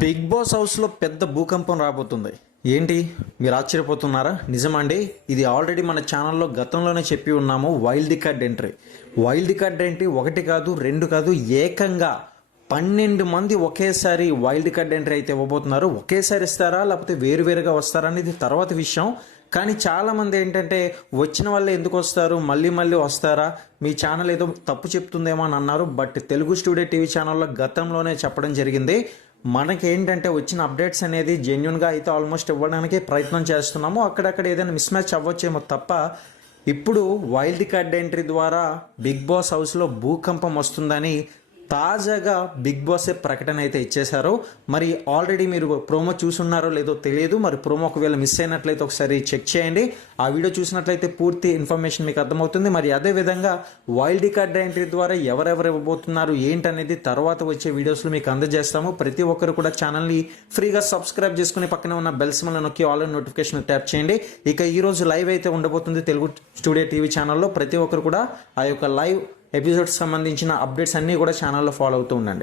Big boss హౌస్లో పెద్ద భూకంపం రాబోతుంది. ఏంటి మీరు ఆశ్చర్యపోతున్నారా? నిజమండి, ఇది ఆల్రెడీ మన ఛానల్లో గతంలోనే చెప్పి ఉన్నాము. వైల్డ్ కార్డ్ ఎంట్రీ ఒకటి కాదు రెండు కాదు, ఏకంగా 12 మంది ఒకేసారి వైల్డ్ కార్డ్ ఎంట్రీ అయితే ఇవ్వబోతున్నారు. ఒకేసారి ఇస్తారా లేకపోతే వేరువేరుగా వస్తారా అనేది తర్వాత విషయం. కానీ చాలామంది ఏంటంటే వచ్చిన వాళ్ళే ఎందుకు వస్తారు, మళ్ళీ మళ్ళీ వస్తారా, మీ ఛానల్ ఏదో తప్పు చెప్తుందేమో అని అన్నారు. బట్ తెలుగు స్టూడియో టీవీ ఛానల్లో గతంలోనే చెప్పడం జరిగింది. మనకి ఏంటంటే వచ్చిన అప్డేట్స్ అనేది జెన్యున్గా అయితే ఆల్మోస్ట్ ఇవ్వడానికి ప్రయత్నం చేస్తున్నాము. అక్కడక్కడ ఏదైనా మిస్ మ్యాచ్ అవ్వచ్చేమో తప్ప ఇప్పుడు వైల్డ్ కార్డ్ ఎంట్రీ ద్వారా బిగ్ బాస్ హౌస్లో భూకంపం వస్తుందని తాజాగా బిగ్ బాసే ప్రకటన అయితే ఇచ్చేశారు. మరి ఆల్రెడీ మీరు ప్రోమో చూసున్నారో లేదో తెలియదు. మరి ప్రోమో ఒకవేళ మిస్ అయినట్లయితే ఒకసారి చెక్ చేయండి. ఆ వీడియో చూసినట్లయితే పూర్తి ఇన్ఫర్మేషన్ మీకు అర్థమవుతుంది. మరి అదేవిధంగా వైల్డ్ కార్డ్ ఎంట్రీ ద్వారా ఎవరెవరు ఇవ్వబోతున్నారు ఏంటనేది తర్వాత వచ్చే వీడియోస్లో మీకు అందజేస్తాము. ప్రతి ఒక్కరు కూడా ఛానల్ని ఫ్రీగా సబ్స్క్రైబ్ చేసుకుని పక్కనే ఉన్న బెల్ సింబల్ నొక్కి ఆల్ నోటిఫికేషన్ ట్యాప్ చేయండి. ఇక ఈరోజు లైవ్ అయితే ఉండబోతుంది తెలుగు స్టూడియో టీవీ ఛానల్లో. ప్రతి ఒక్కరు కూడా ఆ యొక్క లైవ్ ఎపిసోడ్స్ సంబంధించిన అప్డేట్స్ అన్నీ కూడా ఛానల్లో ఫాలో అవుతూ ఉండండి.